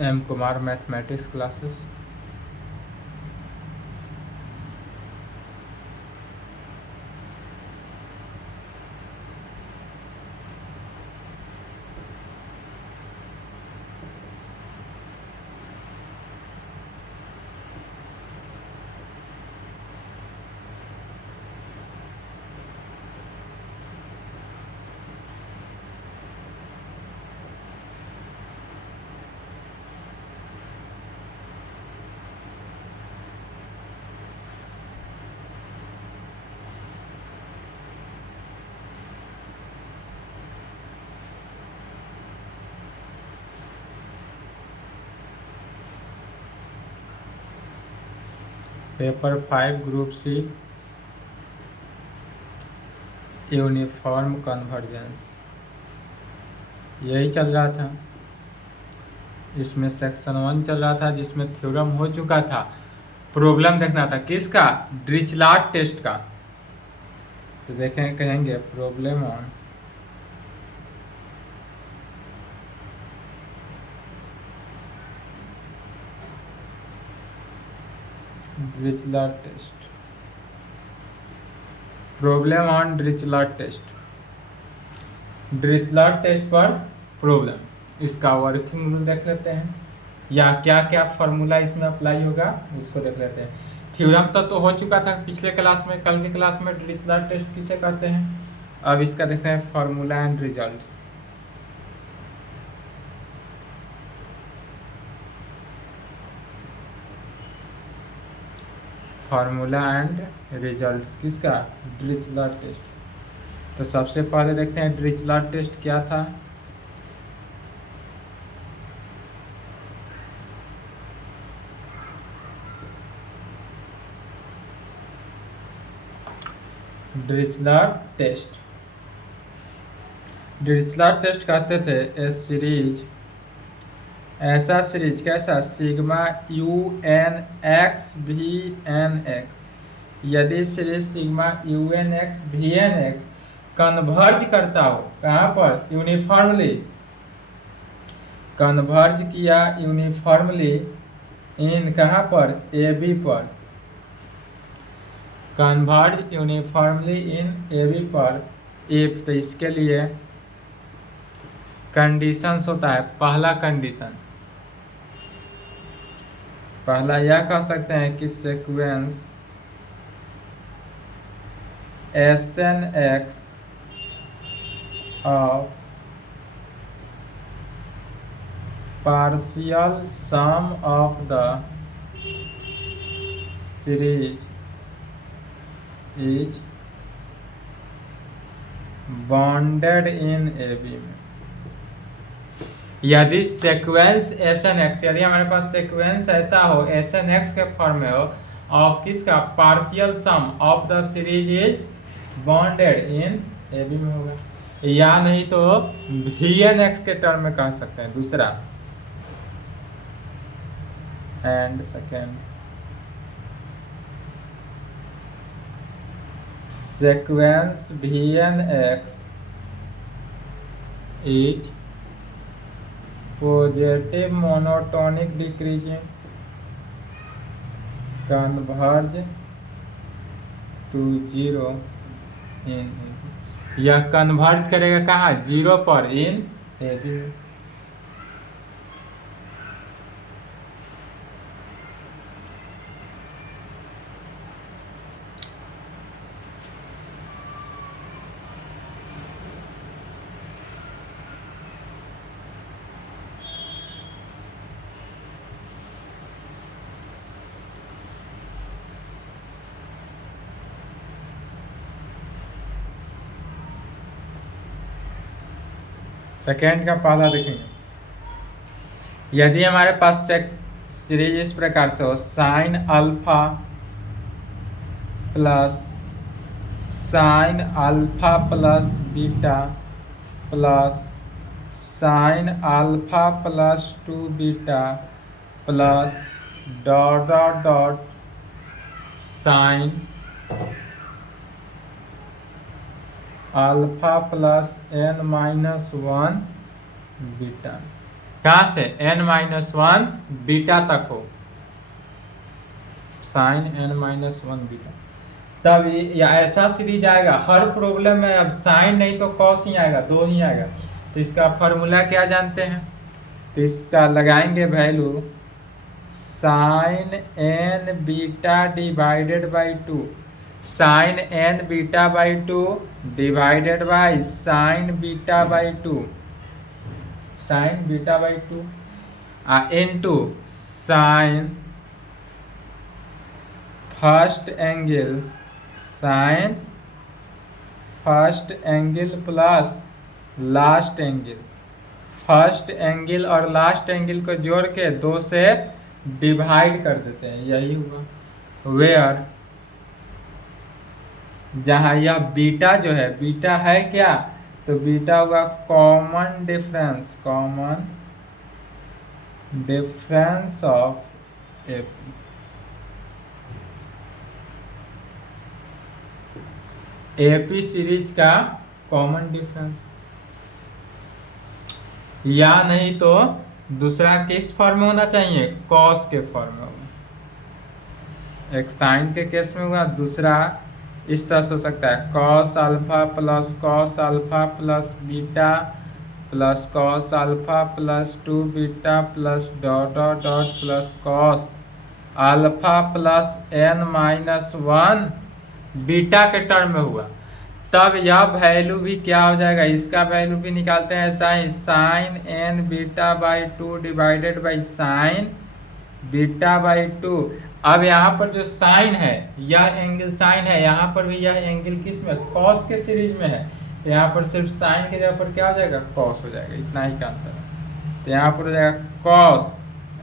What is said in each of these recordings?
M Kumar mathematics classes. Paper 5 group C, uniform convergence, यही चल रहा था। इसमें सेक्शन 1 चल रहा था जिसमें थ्योरम हो चुका था। प्रॉब्लम देखना था किसका, डिरिचलेट टेस्ट का। तो देखें, कहेंगे problem on Dirichlet test, problem on Dirichlet test, Dirichlet test पर प्रॉब्लम। इसका वर्किंग रूल देख लेते हैं, या क्या क्या फॉर्मूला इसमें अप्लाई होगा उसको देख लेते हैं। थ्योरम तो हो चुका था पिछले क्लास में। कल के क्लास में डिरिचलेट टेस्ट किसे कहते हैं। अब इसका देखते हैं formula and results. Formula and results किसका, डिरिचलेट टेस्ट। तो सबसे पहले देखते हैं डिरिचलेट टेस्ट क्या था। डिरिचलेट टेस्ट, डिरिचलेट टेस्ट कहते थे ए सीरीज, ऐसा सीरीज कैसा, sigma u n x v n x. यदि series sigma u n x v n x converge करता हो, कहाँ पर, यूनिफॉर्मली, कन्वर्ज किया यूनिफॉर्मली इन, कहाँ पर, ए बी पर, converge uniformly in A B पर इफ, तो इसके लिए कंडीशंस होता है। पहला कंडीशन, पहला यह कह सकते हैं कि sequence S N x of partial sum of the series is bounded in A B में। यदि सीक्वेंस एस एन एक्स, यदि हमारे पास सीक्वेंस ऐसा हो एस एन एक्स के फॉर्म में हो, ऑफ किसका, partial sum of the series is bounded in A B में होगा, या नहीं तो वी एन एक्स के टर्म में कह सकते हैं। दूसरा and second, sequence v n x is positive monotonic decreasing, converge to zero in, यह कन्वर्ज करेगा कहाँ, जीरो पर इन ए बी। सेकेंड का पहला देखेंगे, यदि हमारे पास सीरीज इस प्रकार से हो, sine alpha plus sine alpha plus beta plus sine alpha plus 2 beta plus dot dot dot sine alpha plus n-1 beta, कहाँ से n-1 बीटा तक हो, साइन n-1 बीटा, तब या ऐसा सीरीज आएगा। हर प्रॉब्लम में अब साइन नहीं तो कॉस ही आएगा, दो ही आएगा। तो इसका फॉर्मूला क्या जानते हैं, तो इसका लगाएंगे value sine n beta divided by 2, sine n beta by 2 divided by sine beta by 2, sine beta by 2 into sine first angle, sine first angle plus last angle, first angle और last angle को जोड़ के 2 से divide कर देते हैं, यही हुआ। वेयर जहाँ यह बीटा जो है, बीटा है क्या, तो बीटा हुआ common difference, common difference of AP, AP series का कॉमन डिफरेंस, या नहीं तो दूसरा किस फॉर्म में होना चाहिए, कॉस के फॉर्म में होगा। एक साइन के केस में हुआ, दूसरा इस तरह से हो सकता है cos alpha plus beta plus cos alpha plus 2 beta plus dot dot dot plus cos alpha plus n-1 beta के टर्म में हुआ। तब यह वैल्यू भी क्या हो जाएगा, इसका वैल्यू भी निकालते हैं ऐसा ही, sine n beta by 2 divided by sine beta by 2। अब यहाँ पर जो साइन है, यह एंगल साइन है, यहाँ पर भी यह एंगल किस में, कॉस के सीरीज में है। तो यहाँ पर सिर्फ साइन के जगह पर क्या हो जाएगा, कॉस हो जाएगा, इतना ही का अंतर है। तो यहाँ पर हो जाएगा कॉस,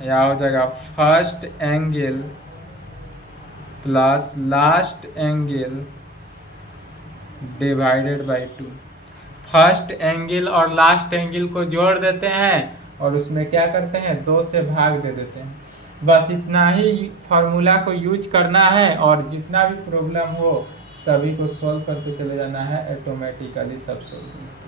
यहाँ हो जाएगा first angle plus last angle divided by 2। First angle और लास्ट एंगल को जोड़ देते हैं और उसमें क्या करते हैं, 2 से भाग दे देते हैं। बस इतना ही फार्मूला को यूज करना है और जितना भी प्रॉब्लम हो सभी को सॉल्व करते चले जाना है, ऑटोमेटिकली सब सॉल्व हो जाता है।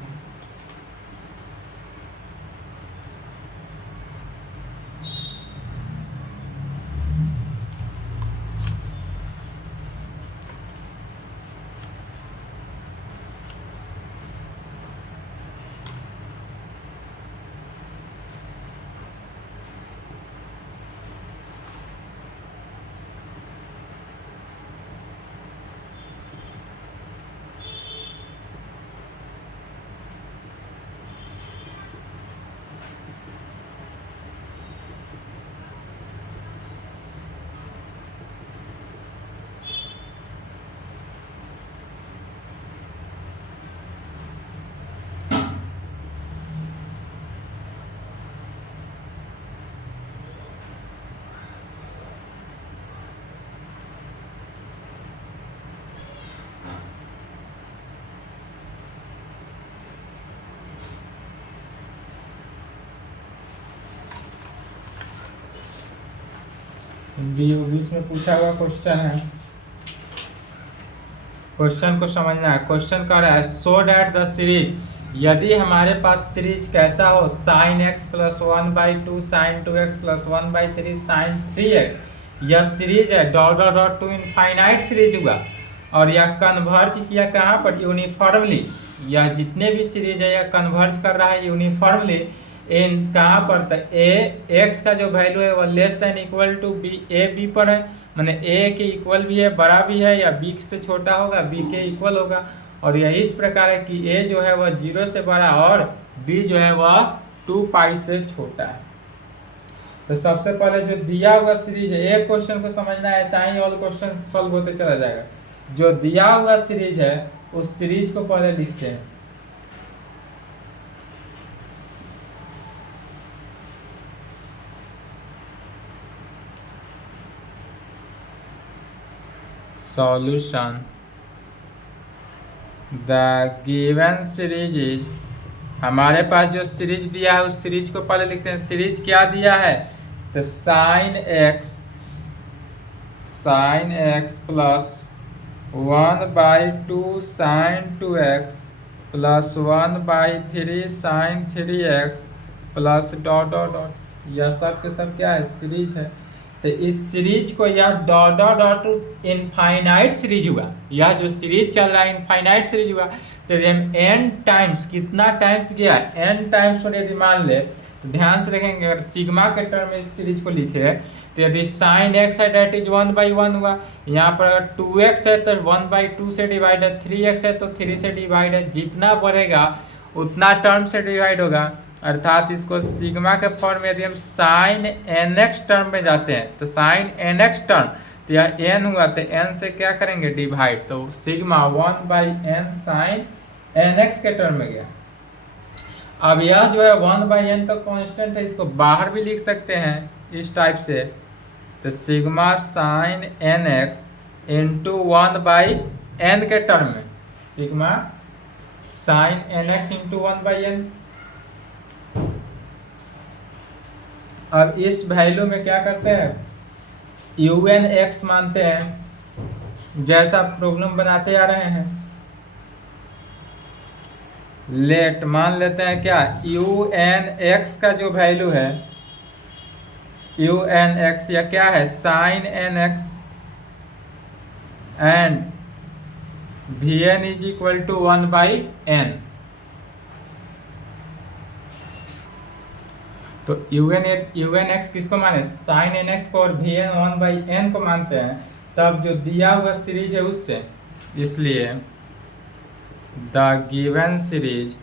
बीस में पूछा हुआ क्वेश्चन है, क्वेश्चन को समझना है। क्वेश्चन कर रहा है सो डैट द सीरीज, यदि हमारे पास सीरीज कैसा हो, sine x plus 1/2 sine 2x plus 1/3 sine 3x, यह सीरीज है dot dot dot to infinite series हुआ और यह कन्वर्ज किया कहाँ पर, यूनिफॉर्मली। यह जितने भी सीरीज है यह कन्वर्ज कर रहा है यूनिफॉर्मली इन कहाँ पर, तो ए एक्स का जो वैल्यू है वह less than equal to B, A B पर है, मैंने ए के इक्वल भी है, बड़ा भी है, या बी से छोटा होगा, बी के इक्वल होगा। और यह इस प्रकार है कि ए जो है वह 0 से बड़ा और बी जो है वह 2π से छोटा है। तो सबसे पहले जो दिया हुआ सीरीज है, एक क्वेश्चन को समझना है, ऐसा ही ऑल क्वेश्चन सॉल्व होते चला जाएगा। जो दिया हुआ सीरीज है उस सीरीज को पहले लिखते हैं। Solution the given series is, हमारे पास जो सीरीज दिया है उस सीरीज को पहले लिखते हैं। सीरीज क्या दिया है, तो sine x plus 1/2 sine 2x plus 1/3 sine 3x plus dot dot dot, यह सब के सब क्या है, सीरीज है। तो इस सीरीज को यह dot dot dot infinite series हुआ, यह जो सीरीज चल रहा है इनफाइनाइट सीरीज हुआ। तो एन टाइम्स, कितना टाइम्स गया, एन टाइम्स और यदि मान ले तो ध्यान से देखेंगे, अगर सिग्मा के टर्म में इस सीरीज को लिखे तो यदि साइन एक्स है डेट इज 1/1 हुआ, यहाँ पर अगर 2x है तो 1/2 से डिवाइड है, 3x है तो 3 से डिवाइड है, जितना बढ़ेगा उतना टर्म से डिवाइड होगा। अर्थात इसको सिग्मा के फॉर्म में यदि हम साइन nx टर्म में जाते हैं तो साइन nx टर्म, तो यह n हुआ तो n से क्या करेंगे डिवाइड, तो सिग्मा 1/n साइन nx के टर्म में गया। अब यह जो है 1/n तो कांस्टेंट है, इसको बाहर भी लिख सकते हैं इस टाइप से, तो sigma sine nx into 1/n के टर्म में, sigma sine nx into 1/n। अब इस वैल्यू में क्या करते हैं, un(x) मानते हैं, जैसा प्रॉब्लम बनाते आ रहे हैं। लेट मान लेते हैं क्या, un(x) का जो वैल्यू है, un(x) या क्या है sine nx and vn is equal to 1/n। तो un(x) किसको माने, साइन nx को, और vn 1/n को मानते हैं, तब जो दिया हुआ सीरीज है उससे, इसलिए द गिवन सीरीज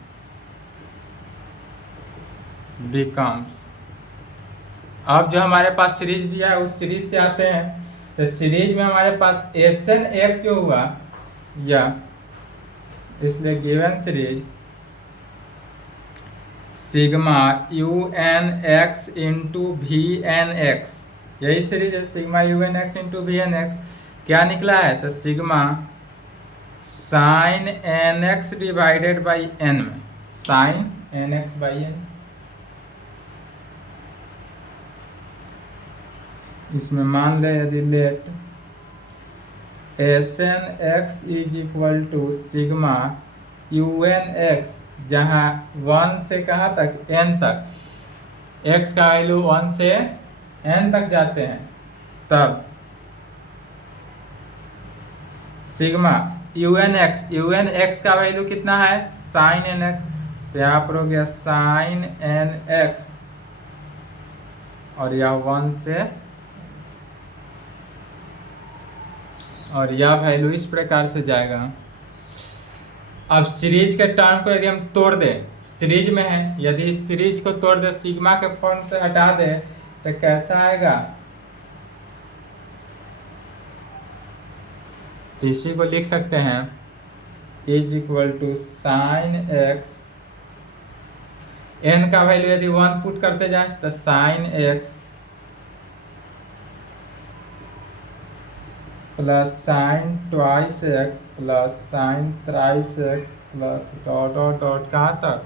बिकम्स, अब जो हमारे पास सीरीज दिया है उस सीरीज से आते हैं, तो सीरीज में हमारे पास Sn(x) जो हुआ या, इसलिए given series sigma un(x) into vn(x), यही सीरीज है, सिग्मा un(x) इंटू vn(x) क्या निकला है, तो sigma sine nx divided by n में, साइन nx/n, इसमें मान ले यदि let Sn(x) is equal to sigma un(x), जहाँ 1 से कहाँ तक, n तक, x का वैल्यू 1 से n तक जाते हैं, तब सिग्मा un(x) का वैल्यू कितना है, साइन nx, तो यहाँ पर हो गया साइन nx, और यह 1 से, और यह वैल्यू इस प्रकार से जाएगा। अब सीरीज के टर्म को यदि हम तोड़ दें, सीरीज में है, यदि इस सीरीज को तोड़ दे, सिग्मा के फॉर्म से हटा दे, तो कैसा आएगा, तो इसी को लिख सकते हैं is equal to sine x, n का वैल्यू यदि 1 पुट करते जाए तो साइन x plus sine twice x plus sine thrice x plus dot dot dot कहाँ तक,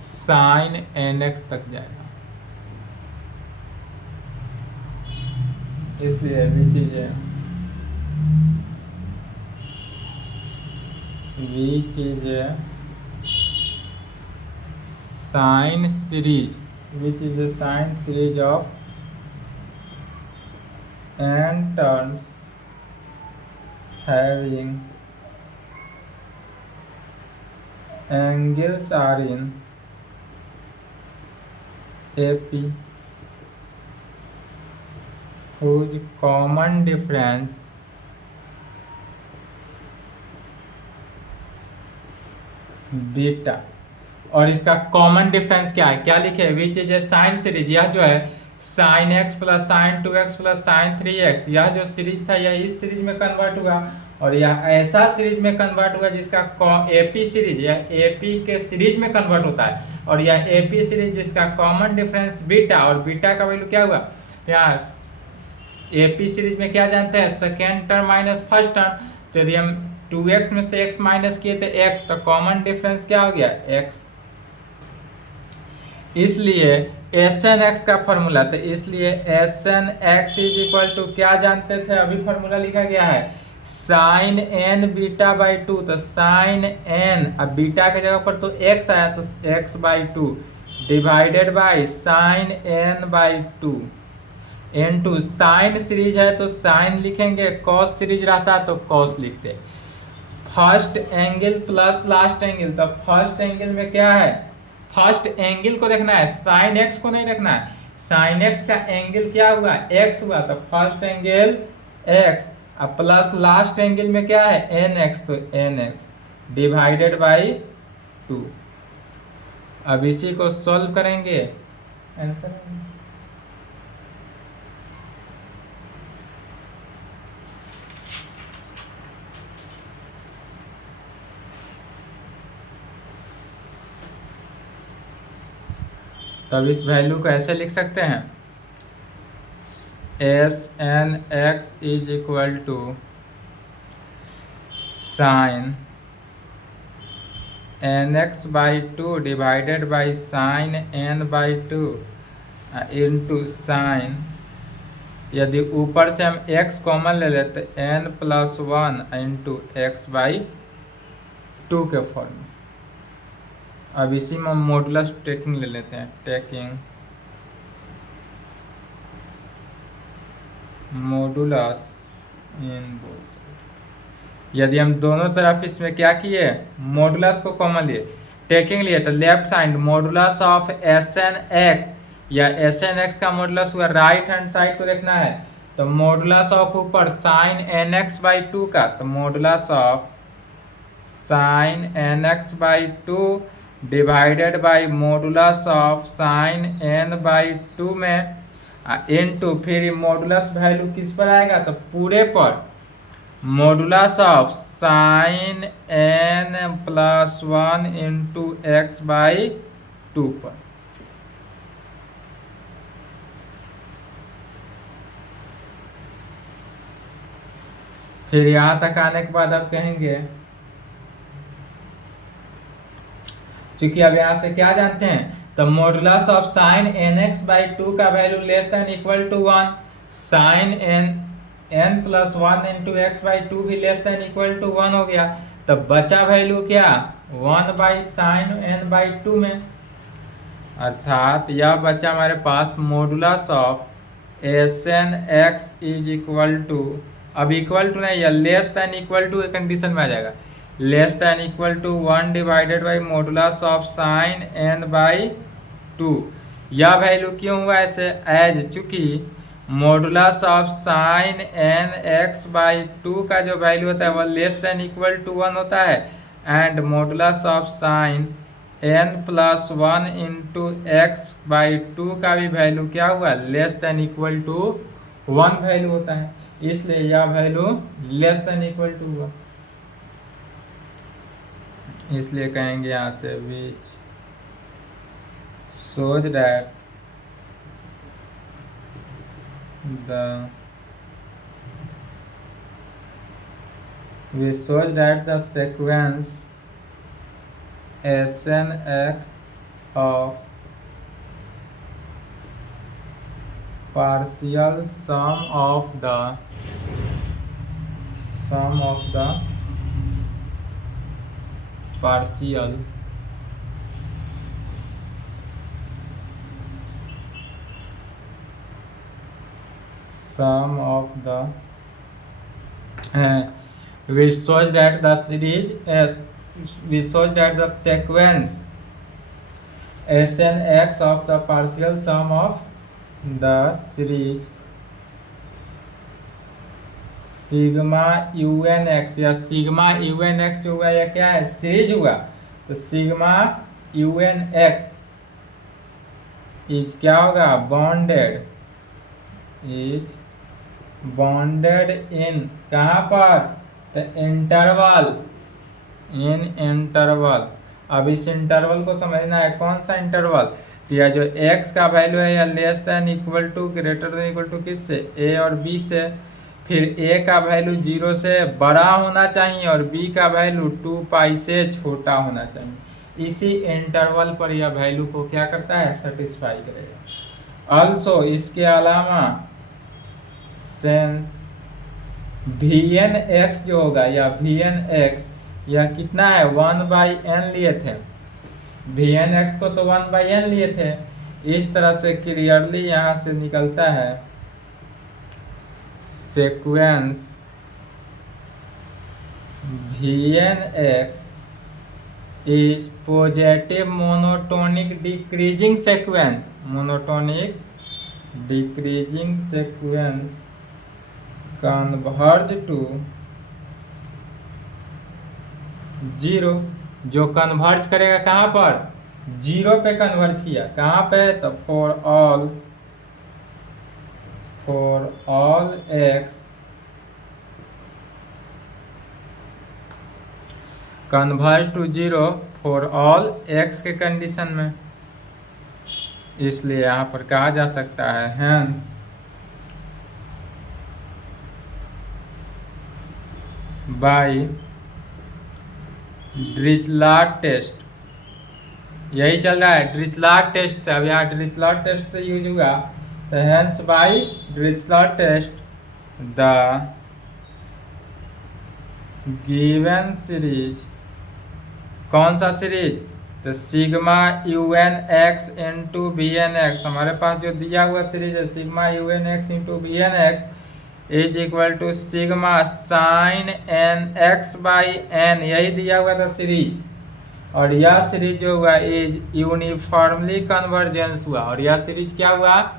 साइन nx तक जाएगा। इसलिए which is a sine series, which is a sine series of n terms having angles are in AP whose common difference beta, और इसका common difference क्या है, क्या लिखे, विच इज ए साइन सीरीज, यह जो है sine x plus sine 2x plus sine 3x, यह जो सीरीज था यह इस सीरीज में कन्वर्ट हुआ, और यह ऐसा सीरीज में कन्वर्ट हुआ जिसका AP सीरीज, यह AP के सीरीज में कन्वर्ट होता है, और यह AP सीरीज जिसका कॉमन डिफरेंस बीटा, और बीटा का वैल्यू क्या हुआ, यहाँ AP सीरीज में क्या जानते हैं, second term minus first term, तो यदि हम 2x में से x माइनस किए तो x, तो कॉमन डिफरेंस क्या हो गया, x। इसलिए Sn(x) का फॉर्मूला, तो इसलिए Sn(x) इज इक्वल टू क्या जानते थे, अभी फॉर्मूला लिखा गया है साइन n बीटा/2, तो साइन n, अब बीटा के जगह पर तो x आया तो x/2, divided by sign n by two n2। Sine series है तो साइन लिखेंगे, कॉस सीरीज रहता तो कॉस लिखते। First angle plus last angle, तो फर्स्ट एंगल में क्या है, फर्स्ट एंगल को देखना है, साइन एक्स को नहीं देखना है। साइन एक्स का एंगल क्या हुआ, एक्स हुआ, तो फर्स्ट एंगल एक्स, अब प्लस लास्ट एंगल में क्या है एन एक्स, तो n x divided by two. अब इसी को सॉल्व करेंगे, आंसर तब इस वैल्यू को ऐसे लिख सकते हैं, s N x is equal to sine n x by two divided by sine n by two into sine, यदि ऊपर से हम x कॉमन ले लेते n plus one into x by two के फॉर्म में। अब इसी में मॉडुलस टेकिंग ले लेते हैं, taking modulus in both side. यदि हम दोनों तरफ इसमें क्या किए, मॉडुलस को कॉमन लिए, टेकिंग लिए, तो left side modulus of s N x या एस एन एक्स का मॉडुलस हुआ, राइट हैंड साइड को देखना है, तो मॉडुलस ऑफ ऊपर sine n x by two का, तो modulus of sine n x by two divided by modulus of sine n by two में इनटू, फिर मॉडुलस वैल्यू किस पर आएगा, तो पूरे पर modulus of sine n plus one into x by to पर। फिर यहां तक आने के बाद आप कहेंगे, चूंकि अब यहां से क्या जानते हैं, तो modulus of sine n x by two का value less than equal to one, sine n plus one into x by two भी less than equal to one हो गया, तो बचा वैल्यू क्या, one by sine n by two में, अर्थात यह बचा हमारे पास modulus of s N x is equal to, अब इक्वल टू नहीं, या less than equal to condition में आ जाएगा, less than equal to one divided by modulus of sine n by two. यह वैल्यू क्यों हुआ ऐसे, एज चूंकि modulus of sine n x by two का जो वैल्यू होता है वह less than equal to one होता है, and modulus of sine n plus one into x by two का भी वैल्यू क्या हुआ, less than equal to one value होता है, इसलिए यह value less than equal to हुआ, इसलिए कहेंगे यहां से विच shows that the sequence SNX of partial sum of the partial sum of the which shows that the series which shows that the sequence SNX of the partial sum of the series sigma u n x, या sigma u n x जो हुआ, या क्या है series हुआ, तो sigma u n x is क्या होगा, बॉन्डेड, इज बॉन्डेड इन कहाँ पर, तो इंटरवल, इन इंटरवल। अब इस इंटरवल को समझना है, कौन सा इंटरवल, तो यह जो x का वैल्यू है या less than equal to greater than equal to किससे, a और b से, फिर a का वैल्यू 0 से बड़ा होना चाहिए और b का वैल्यू 2 पाई से छोटा होना चाहिए। इसी इंटरवल पर यह वैल्यू को क्या करता है, सेटिस्फाई करेगा। ऑल्सो इसके अलावा सेंस Vn(x) जो होगा, या Vn(x) यह कितना है, 1/n लिए थे, वी एन एक्स को तो 1/n लिए थे। इस तरह से क्लियरली यहाँ से निकलता है sequence v n x is positive monotonic decreasing sequence, monotonic decreasing sequence converge to 0, जो कन्वर्ज करेगा कहाँ पर, 0 पे कन्वर्ज किया, कहाँ पे, तो for all x converge to 0 for all x के कंडीशन में। इसलिए यहाँ पर कहा जा सकता है हेंस बाय ड्रिचलाट टेस्ट, यही चल रहा है ड्रिचलाट टेस्ट से। अब यहाँ ड्रिचलाट टेस्ट से यूज हुआ, तो hence by Dirichlet test the given series, कौन सा सीरीज, तो sigma u n x into v n x, हमारे पास जो दिया हुआ सीरीज है sigma u n x into v n x is equal to sigma sine n x by n, यही दिया हुआ था सीरीज। और यह सीरीज जो हुआ इज यूनिफॉर्मली कन्वर्जेंस हुआ, और यह सीरीज क्या हुआ,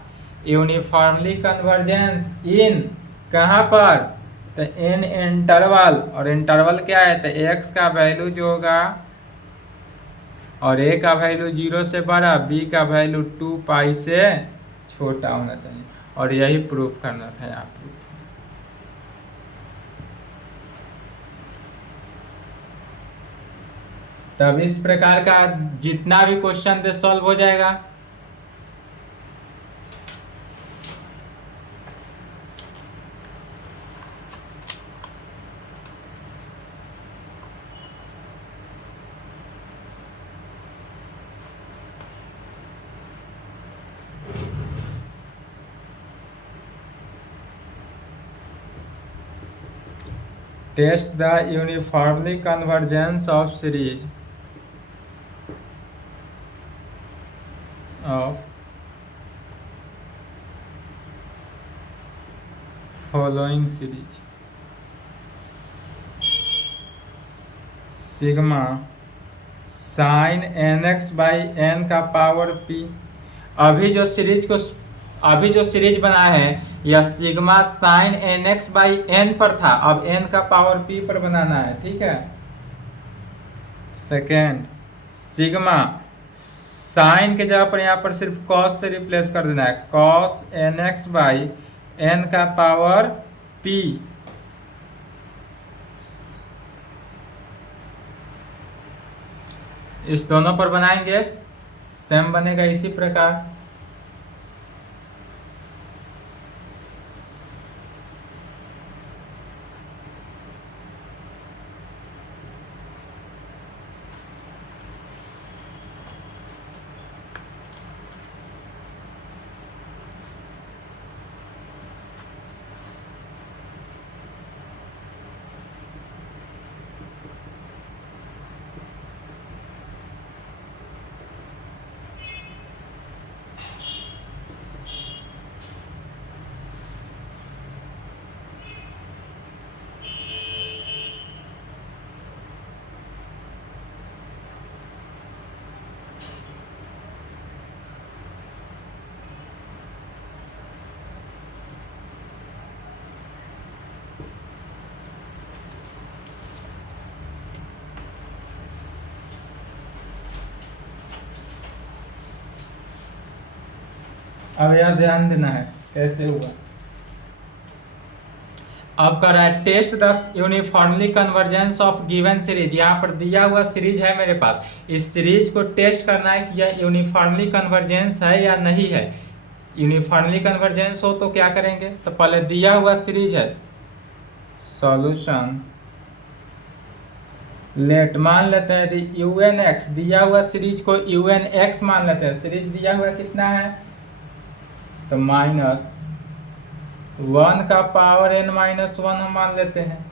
यूनिफॉर्मली कन्वर्जेंस इन, कहाँ पर, तो इन इंटरवल, और इंटरवल क्या है, तो एक्स का वैल्यू जो होगा और ए का वैल्यू 0 से बड़ा, बी का वैल्यू 2 पाई से छोटा होना चाहिए, और यही प्रूफ करना था यहाँ प्रूफ। तब इस प्रकार का जितना भी क्वेश्चन दे सॉल्व हो जाएगा। Test the uniformly convergence of series of following series sigma sine n x by n का पावर पी। अभी जो सीरीज बना है यह sigma sine n x by n पर था, अब एन का पावर पी पर बनाना है, ठीक है। सेकेंड, सिग्मा साइन के जगह पर यहाँ पर सिर्फ कॉस से रिप्लेस कर देना है, cos n x by n का पावर पी। इस दोनों पर बनाएंगे, सेम बनेगा इसी प्रकार। अब यह ध्यान देना है कैसे हुआ। अब कर रहा है test the uniformly convergence of given series. यहाँ पर दिया हुआ सीरीज है मेरे पास, इस सीरीज को टेस्ट करना है कि यह यूनिफॉर्मली कन्वर्जेंस है या नहीं है। यूनिफॉर्मली कन्वर्जेंस हो तो क्या करेंगे, तो पहले दिया हुआ सीरीज है, सॉल्यूशन लेट मान लेते हैं यू एन एक्स, दिया हुआ सीरीज को यू एन एक्स मान लेते हैं। सीरीज दिया हुआ कितना है, तो -1 का पावर n -1 हम मान लेते हैं,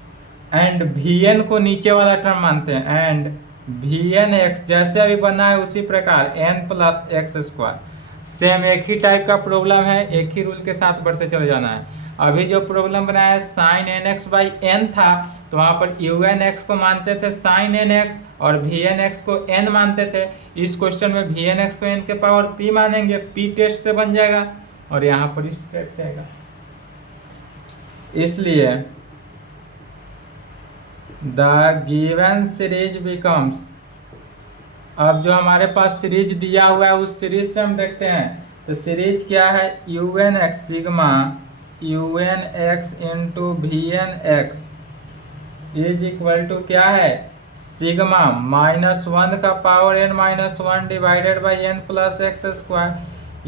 एंड वी एन को नीचे वाला टर्म मानते हैं, एंड वी एन एक्स जैसे अभी बना है उसी प्रकार n plus x square. Same एक ही टाइप का प्रॉब्लम है, एक ही रूल के साथ बढ़ते चले जाना है। अभी जो प्रॉब्लम बनाया है sine n x by n था, तो वहां पर यू एन एक्स को मानते थे साइन एन एक्स और वी एन एक्स को एन मानते थे। इस क्वेश्चन में वी एन एक्स को एन के पावर पी मानेंगे, पी टेस्ट से बन जाएगा और यहाँ पर इस टाइप से आएगा। इसलिए द गिवन सीरीज बिकम्स, अब जो हमारे पास सीरीज दिया हुआ है उस सीरीज से हम देखते हैं, तो सीरीज क्या है, u n x sigma u n x into v n x is equal to क्या है, सिग्मा -1 का power n -1 divided by n plus x square.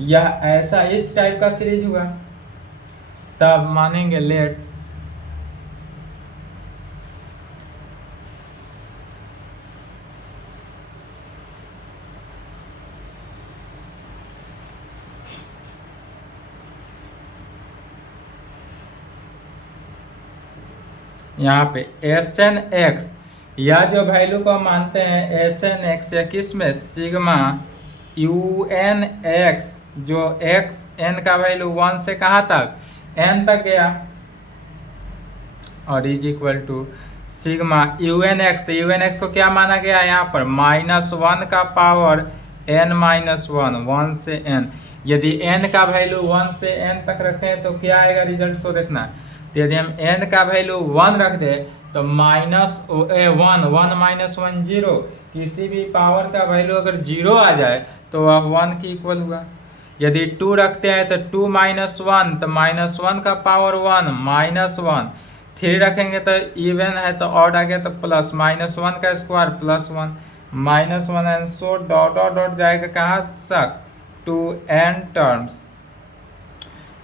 यह ऐसा इस टाइप का सीरीज हुआ, तब मानेंगे लेट यहाँ पे एस एन एक्स, या जो वैल्यू को मानते हैं एस एन एक्स या किस में, सिग्मा यू एन एक्स, जो एक्स एन का वैल्यू 1 से कहाँ तक, एन तक गया, और is equal to sigma u n x, तो यू एन एक्स को क्या माना गया यहाँ पर, -1 का पावर n -1, 1 से n। यदि n का वैल्यू 1 से n तक रखते हैं तो क्या आएगा रिजल्ट, सो देखना। तो यदि हम n का वैल्यू 1 रख दे तो -1 -1 0, किसी भी पावर का वैल्यू अगर 0 आ जाए तो वह 1 की इक्वल हुआ। यदि 2 रखते हैं तो 2 -1, तो -1 का पावर 1 -1, 3 रखेंगे तो इवन है तो ऑड आ गया तो प्लस, -1 का square +1 -1 and so dot dot dot जाएगा कहाँ तक, टू n टर्म्स,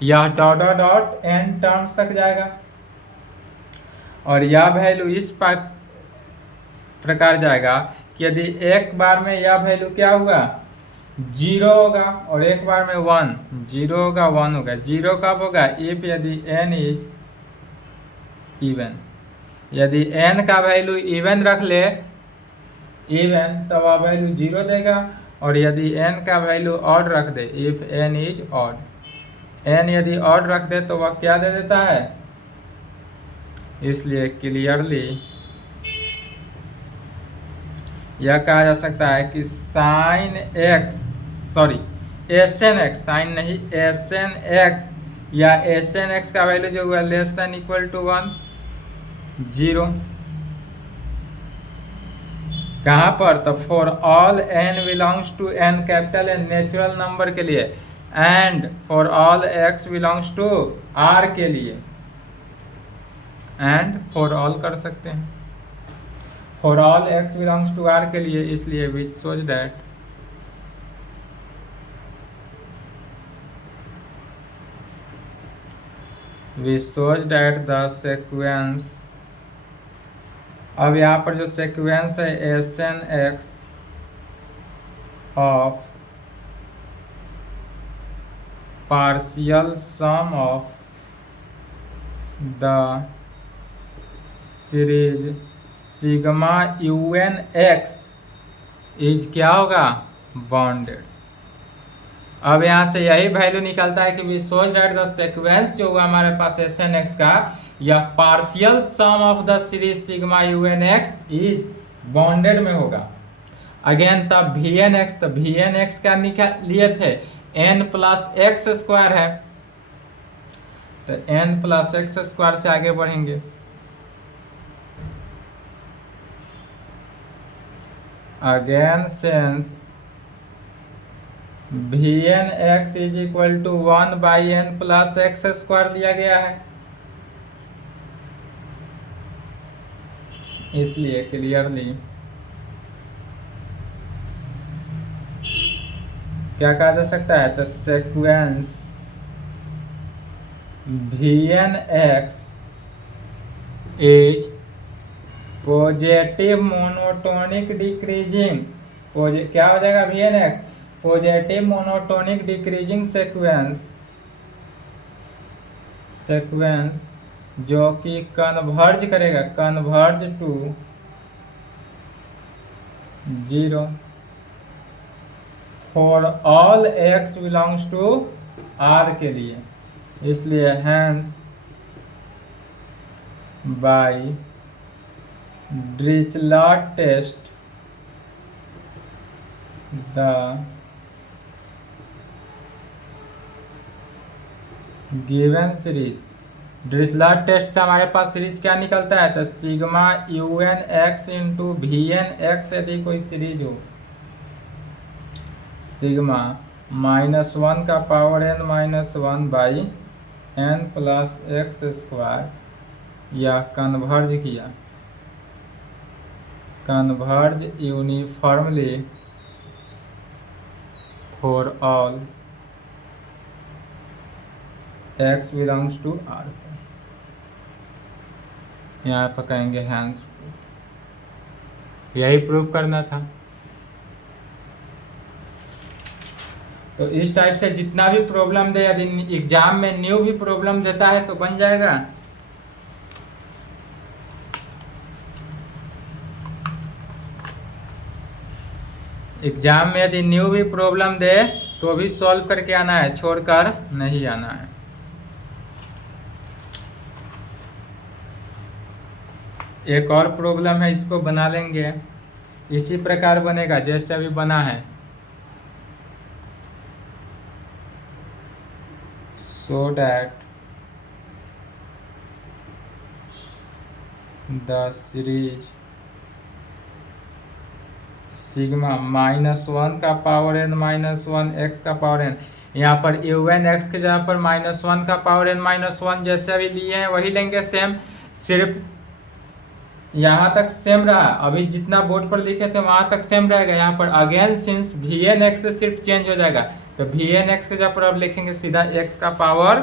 यह dot dot dot n terms तक जाएगा। और यह वैल्यू इस प्रकार जाएगा कि यदि एक बार में यह वैल्यू क्या हुआ, 0 होगा, और एक बार में 1, 0 होगा 1 होगा। 0 कब होगा, इफ यदि n इज इवन, यदि n का वैल्यू इवन रख ले, इवन, तो वह वैल्यू 0 देगा, और यदि n का वैल्यू ऑड रख दे, if n is odd, n यदि ऑड रख दे तो वह क्या दे देता है। इसलिए क्लियरली यह कहा जा सकता है कि sine x, sorry s N x, sine नहीं एस एन एक्स, या एस एन एक्स का वैल्यू जो हुआ लेस देन इक्वल टू 1, 0, कहाँ पर, तो for all n belongs to n capital n natural number के लिए, and for all x belongs to r के लिए, एंड फॉर ऑल कर सकते हैं, for all x belongs to r के लिए। इसलिए which shows that the sequence, अब यहाँ पर जो सीक्वेंस है s N x of partial sum of the series sigma u n x is क्या होगा, बाउंडेड। अब यहाँ से यही वैल्यू निकलता है कि we shows that the sequence जो हुआ हमारे पास एस एन एक्स का, या partial sum of the series sigma u n x is bounded में होगा। अगेन तब वी एन एक्स, तो वी एन एक्स क्या लिए थे, n प्लस एक्स स्क्वायर है, तो n प्लस एक्स स्क्वायर से आगे बढ़ेंगे। Again since v n x is equal to 1 by n plus x square लिया गया है, इसलिए क्लियरली क्या कहा जा सकता है, तो sequence v n x is positive monotonic decreasing, क्या हो जाएगा v n x, positive monotonic decreasing sequence जो कि कन्वर्ज करेगा, converge to 0 for all x belongs to R के लिए, इसलिए hence by Dirichlet test the given series. Dirichlet test से हमारे पास सीरीज क्या निकलता है, तो sigma UN x into VN x यदि कोई सीरीज हो, सिग्मा -1 का power n -1 by n plus x square, या कन्वर्ज किया, converge uniformly for all x belongs to R। यहाँ पर कहेंगे हैंस, यही प्रूव करना था। तो इस टाइप से जितना भी प्रॉब्लम दे, यदि एग्जाम में न्यू भी प्रॉब्लम देता है तो बन जाएगा। एग्जाम में यदि न्यू भी प्रॉब्लम दे तो भी सॉल्व करके आना है, छोड़कर नहीं आना है। एक और प्रॉब्लम है, इसको बना लेंगे, इसी प्रकार बनेगा जैसे अभी बना है। so that the series sigma -1 का पावर n -1 x का पावर n, यहाँ पर UN x के जगह पर -1 का पावर n -1 जैसे अभी लिए हैं वही लेंगे सेम, सिर्फ यहाँ तक सेम रहा, अभी जितना बोर्ड पर लिखे थे वहाँ तक सेम रहेगा। यहाँ पर अगेन सिंस VN x से सिर्फ चेंज हो जाएगा, तो VN x के जगह पर अब लिखेंगे सीधा x का पावर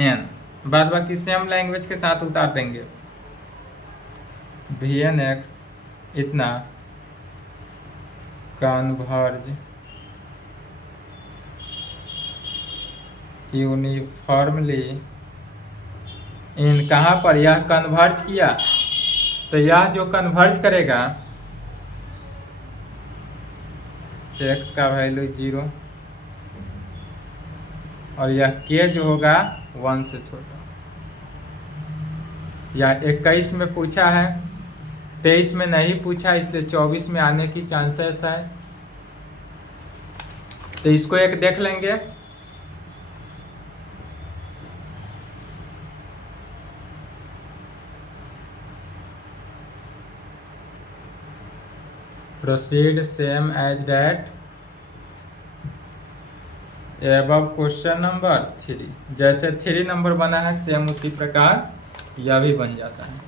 n, बाद बाकी सेम लैंग्वेज के साथ उतार देंगे। VN x इतना कन्वर्ज यूनिफॉर्मली इन, कहाँ पर यह कन्वर्ज किया, तो यह जो कन्वर्ज करेगा x का वैल्यू 0 और यह k जो होगा 1 से छोटा। या 21 में पूछा है, 23 में नहीं पूछा, इसलिए 24 में आने की चांसेस है, तो इसको एक देख लेंगे। proceed same as that above question number 3, जैसे 3 नंबर बना है सेम उसी प्रकार यह भी बन जाता है।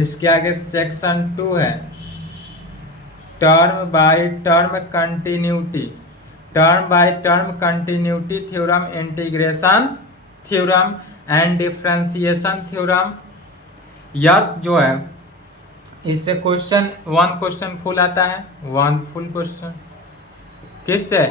इसके आगे सेक्शन 2 है, term by term continuity, term by term continuity theorem, integration theorem and differentiation theorem. यह जो है इससे क्वेश्चन फुल आता है, 1 फुल क्वेश्चन किससे,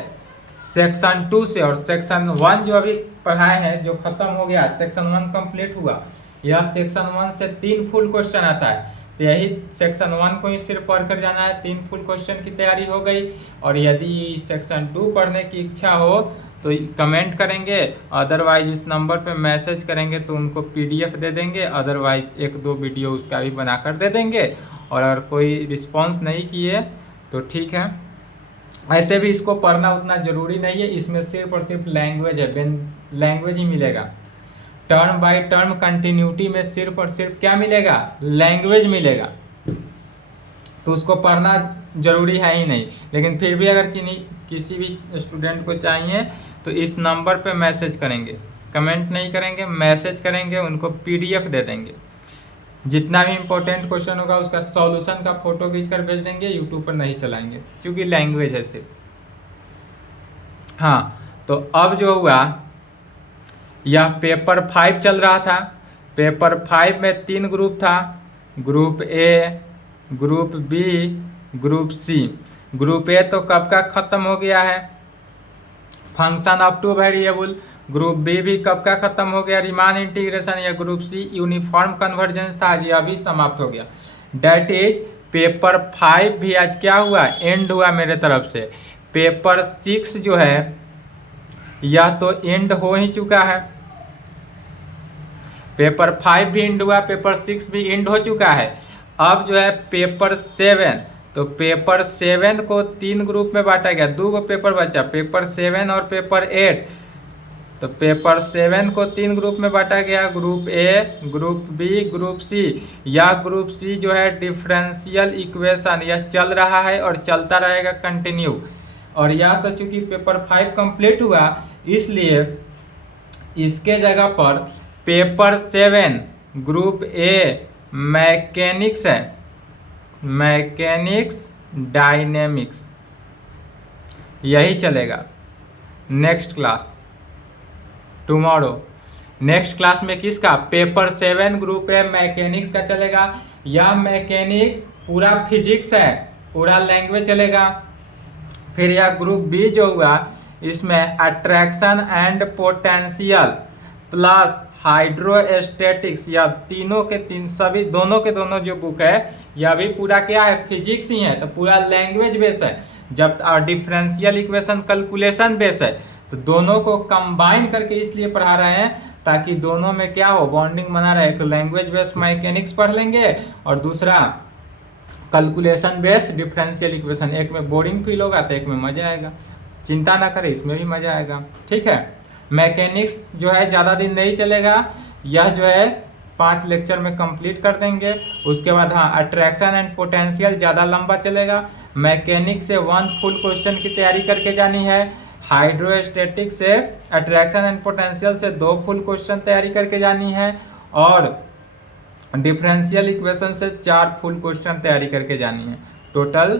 सेक्शन 2 से, और सेक्शन 1 जो अभी पढ़ाए हैं जो खत्म हो गया, सेक्शन 1 कंप्लीट हुआ, यह सेक्शन 1 से 3 फुल क्वेश्चन आता है। तो यही सेक्शन 1 को ही सिर्फ पढ़ कर जाना है, 3 फुल क्वेश्चन की तैयारी हो गई। और यदि सेक्शन 2 पढ़ने की इच्छा हो तो कमेंट करेंगे, अदरवाइज इस नंबर पे मैसेज करेंगे तो उनको PDF दे देंगे, अदरवाइज 1-2 वीडियो उसका भी बनाकर दे देंगे। और अगर कोई रिस्पांस नहीं किए तो ठीक है, ऐसे भी इसको पढ़ना उतना ज़रूरी नहीं है, इसमें सिर्फ और सिर्फ लैंग्वेज है, लैंग्वेज ही मिलेगा। टर्म बाय टर्म कंटिन्यूटी में सिर्फ और सिर्फ क्या मिलेगा, लैंग्वेज मिलेगा, तो उसको पढ़ना जरूरी है ही नहीं। लेकिन फिर भी अगर किसी भी स्टूडेंट को चाहिए तो इस नंबर पे मैसेज करेंगे, कमेंट नहीं करेंगे, मैसेज करेंगे, उनको PDF दे देंगे। जितना भी इम्पोर्टेंट क्वेश्चन होगा उसका सॉल्यूशन का फोटो खींचकर भेज देंगे, यूट्यूब पर नहीं चलाएंगे क्योंकि लैंग्वेज है सिर्फ। हाँ, तो अब जो हुआ, यह पेपर 5 चल रहा था, पेपर 5 में 3 ग्रुप था, group A, group B, group C। Group A तो कब का खत्म हो गया है, function of 2 variable, group B भी कब का खत्म हो गया, रीमान इंटीग्रेशन, या ग्रुप सी यूनिफॉर्म कन्वर्जेंस था, आज यह भी समाप्त हो गया। डेट इज पेपर 5 भी आज क्या हुआ, एंड हुआ मेरे तरफ से। पेपर 6 जो है यह तो एंड हो ही चुका है, पेपर 5 भी एंड हुआ, पेपर 6 भी एंड हो चुका है। अब जो है पेपर 7, तो पेपर 7 को 3 ग्रुप में बांटा गया, 2 गो पेपर बचा, पेपर 7 और पेपर 8। तो पेपर 7 को 3 ग्रुप में बांटा गया, group A, group B, group C. यह ग्रुप सी जो है डिफरेंशियल इक्वेशन यह चल रहा है और चलता रहेगा कंटिन्यू। और यह तो चूंकि पेपर 5 कंप्लीट हुआ, इसलिए इसके जगह पर पेपर 7 ग्रुप ए मैकेनिक्स है, मैकेनिक्स डायनेमिक्स, यही चलेगा next class tomorrow. Next class में किसका, पेपर 7 ग्रुप ए मैकेनिक्स का चलेगा। यह मैकेनिक्स पूरा फिजिक्स है, पूरा लैंग्वेज चलेगा। फिर यह ग्रुप बी जो हुआ, इसमें attraction and potential plus hydrostatics, या तीनों के तीन सभी दोनों के दोनों जो बुक है यह भी पूरा क्या है, फिजिक्स ही है, तो पूरा लैंग्वेज बेस है। जब डिफरेंशियल इक्वेशन कैलकुलेशन बेस है, तो दोनों को कंबाइन करके इसलिए पढ़ा रहे हैं ताकि दोनों में क्या हो, बॉन्डिंग बना रहे। एक लैंग्वेज बेस मैकेनिक्स पढ़ लेंगे और दूसरा कैलकुलेशन बेस डिफरेंशियल इक्वेशन। एक में बोरिंग फील होगा तो एक में मजा आएगा, चिंता ना करें, इसमें भी मजा आएगा। ठीक है, मैकेनिक्स जो है ज़्यादा दिन नहीं चलेगा, यह जो है 5 लेक्चर में कंप्लीट कर देंगे। उसके बाद हाँ, अट्रैक्शन एंड पोटेंशियल ज़्यादा लंबा चलेगा। मैकेनिक्स से 1 फुल क्वेश्चन की तैयारी करके जानी है। हाइड्रोस्टैटिक से अट्रैक्शन एंड पोटेंशियल से 2 फुल क्वेश्चन तैयारी करके जानी है। और डिफरेंशियल इक्वेशन से 4 फुल क्वेश्चन तैयारी करके जानी है। टोटल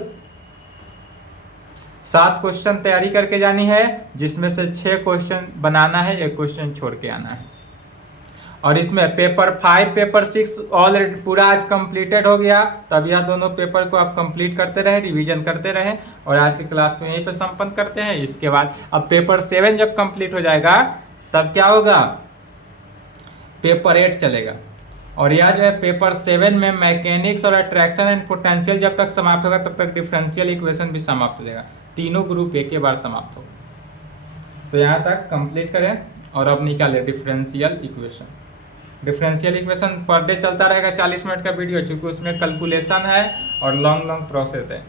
7 क्वेश्चन तैयारी करके जानी है, जिसमें से 6 क्वेश्चन बनाना है, 1 क्वेश्चन छोड़ के आना है। और इसमें पेपर 5 पेपर 6 ऑलरेडी पूरा आज कंप्लीटेड हो गया। तब यह दोनों पेपर को आप कंप्लीट करते रहे, रिवीजन करते रहे। और आज की क्लास को यहीं पे संपन्न करते हैं। इसके बाद अब पेपर 7 जब कंप्लीट हो जाएगा तब क्या होगा, पेपर 8 चलेगा। और यह जो है पेपर 7 में मैकेनिक्स और अट्रैक्शन एंड पोटेंशियल जब तक समाप्त होगा तब तक डिफरेंशियल इक्वेशन भी समाप्त हो जाएगा। तीनों ग्रुप एक ही बार समाप्त होगा। तो यहाँ तक कंप्लीट करें और अब निकालें differential equation. Differential equation per day चलता रहेगा 40 मिनट का वीडियो, चूंकि उसमें कैलकुलेशन है और लॉन्ग प्रोसेस है।